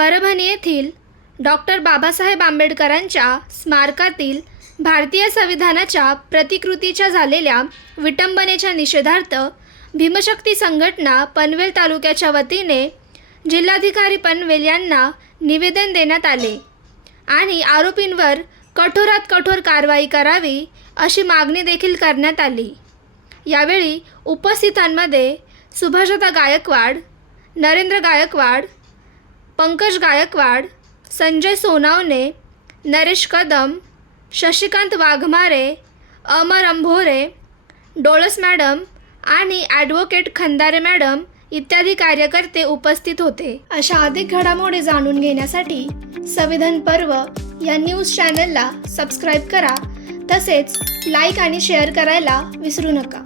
परभणी येथील डॉक्टर बाबासाहेब आंबेडकरांच्या स्मारकातील भारतीय संविधानाच्या प्रतिकृतीच्या झालेल्या विटंबनेच्या निषेधार्थ भीमशक्ती संघटना पनवेल तालुक्याच्या वतीने जिल्हाधिकारी पनवेल यांना निवेदन देण्यात आले आणि आरोपींवर कठोरात कठोर कारवाई करावी अशी मागणी देखील करण्यात आली. यावेळी उपस्थितांमध्ये सुभाषता गायकवाड नरेंद्र गायकवाड पंकज गायकवाड संजय सोनावणे नरेश कदम शशिकांत वाघमारे अमर अंभोरे डोळस मॅडम आणि ॲडव्होकेट खंदारे मॅडम इत्यादी कार्यकर्ते उपस्थित होते. अशा अधिक घडामोडी जाणून घेण्यासाठी संविधान पर्व या न्यूज चॅनलला सबस्क्राईब करा. तसेच लाईक आणि शेअर करायला विसरू नका.